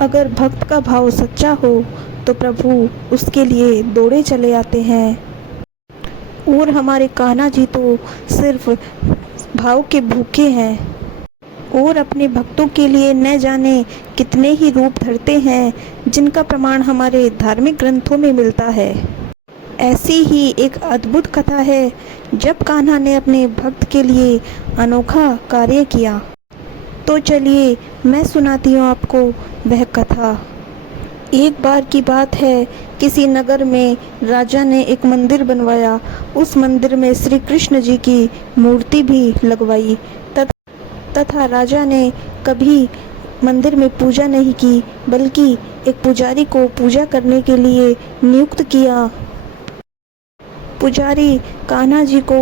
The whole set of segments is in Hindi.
अगर भक्त का भाव सच्चा हो तो प्रभु उसके लिए दौड़े चले आते हैं। और हमारे कान्हा जी तो सिर्फ भाव के भूखे हैं और अपने भक्तों के लिए न जाने कितने ही रूप धरते हैं, जिनका प्रमाण हमारे धार्मिक ग्रंथों में मिलता है। ऐसी ही एक अद्भुत कथा है जब कान्हा ने अपने भक्त के लिए अनोखा कार्य किया। तो चलिए मैं सुनाती हूँ आपको वह कथा। एक बार की बात है, किसी नगर में राजा ने एक मंदिर बनवाया। उस मंदिर में श्री कृष्ण जी की मूर्ति भी लगवाई तथा राजा ने कभी मंदिर में पूजा नहीं की, बल्कि एक पुजारी को पूजा करने के लिए नियुक्त किया। पुजारी कान्हा जी को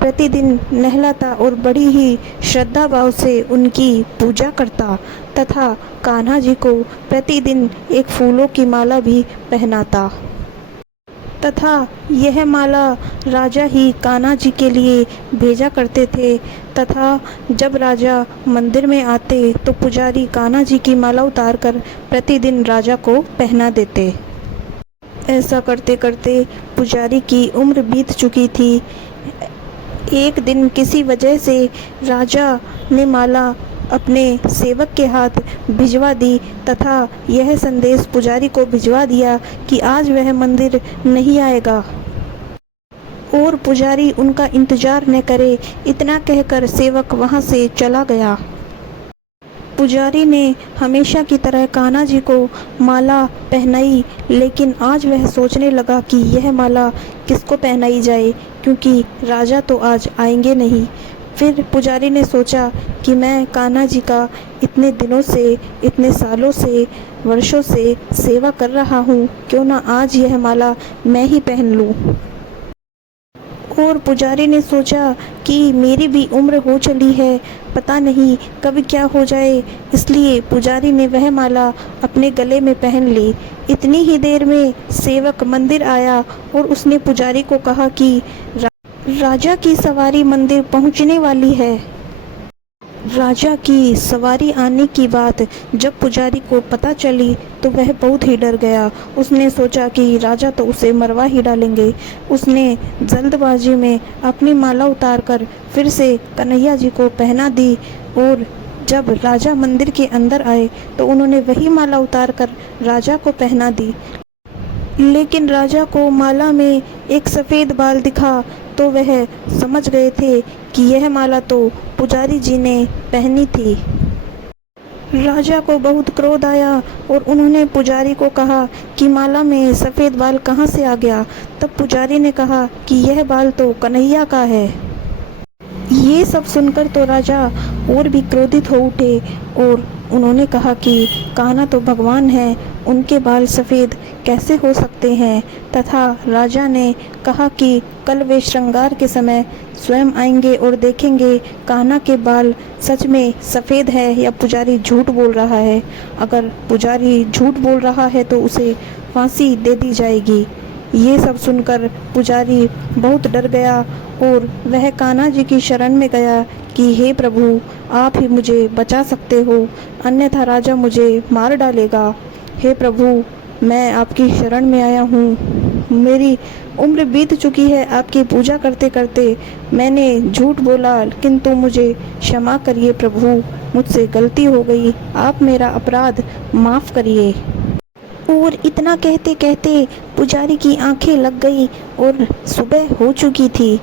प्रतिदिन नहलाता और बड़ी ही श्रद्धा भाव से उनकी पूजा करता तथा कान्हा जी को प्रतिदिन एक फूलों की माला भी पहनाता तथा यह माला राजा ही कान्हा जी के लिए भेजा करते थे। तथा जब राजा मंदिर में आते तो पुजारी कान्हा जी की माला उतारकर प्रतिदिन राजा को पहना देते। ऐसा करते करते पुजारी की उम्र बीत चुकी थी। एक दिन किसी वजह से राजा ने माला अपने सेवक के हाथ भिजवा दी तथा यह संदेश पुजारी को भिजवा दिया कि आज वह मंदिर नहीं आएगा और पुजारी उनका इंतजार न करे। इतना कहकर सेवक वहां से चला गया। पुजारी ने हमेशा की तरह कान्हा जी को माला पहनाई, लेकिन आज वह सोचने लगा कि यह माला किसको पहनाई जाए, क्योंकि राजा तो आज आएंगे नहीं। फिर पुजारी ने सोचा कि मैं कान्हा जी का इतने दिनों से, इतने सालों से, वर्षों से सेवा कर रहा हूँ, क्यों ना आज यह माला मैं ही पहन लूँ। और पुजारी ने सोचा कि मेरी भी उम्र हो चली है, पता नहीं कब क्या हो जाए, इसलिए पुजारी ने वह माला अपने गले में पहन ली। इतनी ही देर में सेवक मंदिर आया और उसने पुजारी को कहा कि राजा की सवारी मंदिर पहुंचने वाली है। राजा की सवारी आने की बात जब पुजारी को पता चली तो वह बहुत ही डर गया। उसने सोचा कि राजा तो उसे मरवा ही डालेंगे। उसने जल्दबाजी में अपनी माला उतारकर फिर से कन्हैया जी को पहना दी और जब राजा मंदिर के अंदर आए तो उन्होंने वही माला उतारकर राजा को पहना दी। लेकिन राजा को माला में एक सफ़ेद बाल दिखा तो वह समझ गए थे कि यह माला तो पुजारी जी ने पहनी थी। राजा को बहुत क्रोध आया और उन्होंने पुजारी को कहा कि माला में सफ़ेद बाल कहाँ से आ गया। तब पुजारी ने कहा कि यह बाल तो कन्हैया का है। ये सब सुनकर तो राजा और भी क्रोधित हो उठे और उन्होंने कहा कि कान्हा तो भगवान है, उनके बाल सफ़ेद कैसे हो सकते हैं। तथा राजा ने कहा कि कल वे श्रृंगार के समय स्वयं आएंगे और देखेंगे कान्हा के बाल सच में सफ़ेद है या पुजारी झूठ बोल रहा है। अगर पुजारी झूठ बोल रहा है तो उसे फांसी दे दी जाएगी। ये सब सुनकर पुजारी बहुत डर गया और वह कान्हा जी की शरण में गया कि हे प्रभु, आप ही मुझे बचा सकते हो, अन्यथा राजा मुझे मार डालेगा। हे प्रभु, मैं आपकी शरण में आया हूँ। मेरी उम्र बीत चुकी है, आपकी पूजा करते करते मैंने झूठ बोला, किंतु मुझे क्षमा करिए प्रभु, मुझसे गलती हो गई, आप मेरा अपराध माफ़ करिए। और इतना कहते कहते पुजारी की आंखें लग गई और सुबह हो चुकी थी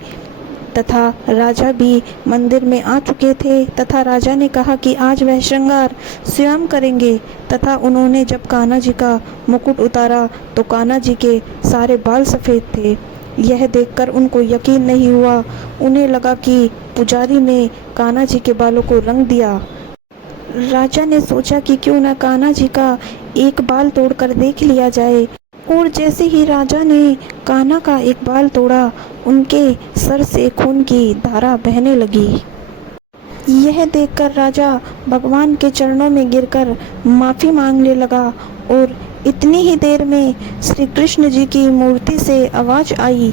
तथा राजा भी मंदिर में आ चुके थे तथा राजा ने कहा कि आज वह श्रृंगार स्वयं करेंगे। तथा उन्होंने जब कान्हा जी का मुकुट उतारा तो कान्हा जी के सारे बाल सफ़ेद थे। यह देखकर उनको यकीन नहीं हुआ। उन्हें लगा कि पुजारी ने कान्हा जी के बालों को रंग दिया। राजा ने सोचा कि क्यों न कान्हा जी का एक बाल तोड़कर देख लिया जाए। और जैसे ही राजा ने कान्हा का एक बाल तोड़ा, उनके सर से खून की धारा बहने लगी। यह देखकर राजा भगवान के चरणों में गिरकर माफ़ी मांगने लगा और इतनी ही देर में श्री कृष्ण जी की मूर्ति से आवाज़ आई,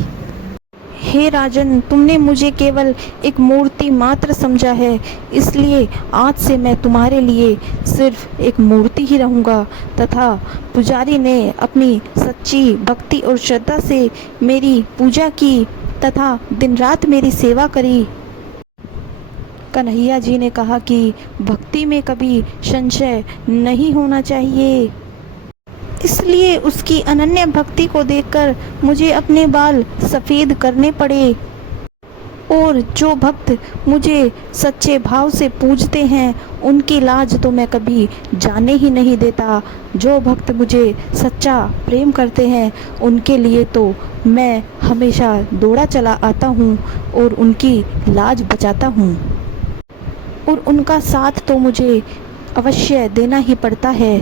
हे राजन, तुमने मुझे केवल एक मूर्ति मात्र समझा है, इसलिए आज से मैं तुम्हारे लिए सिर्फ एक मूर्ति ही रहूँगा। तथा पुजारी ने अपनी सच्ची भक्ति और श्रद्धा से मेरी पूजा की तथा दिन रात मेरी सेवा करी। कन्हैया जी ने कहा कि भक्ति में कभी संशय नहीं होना चाहिए, इसलिए उसकी अनन्य भक्ति को देखकर मुझे अपने बाल सफ़ेद करने पड़े। और जो भक्त मुझे सच्चे भाव से पूजते हैं उनकी लाज तो मैं कभी जाने ही नहीं देता। जो भक्त मुझे सच्चा प्रेम करते हैं उनके लिए तो मैं हमेशा दौड़ा चला आता हूँ और उनकी लाज बचाता हूँ, और उनका साथ तो मुझे अवश्य देना ही पड़ता है।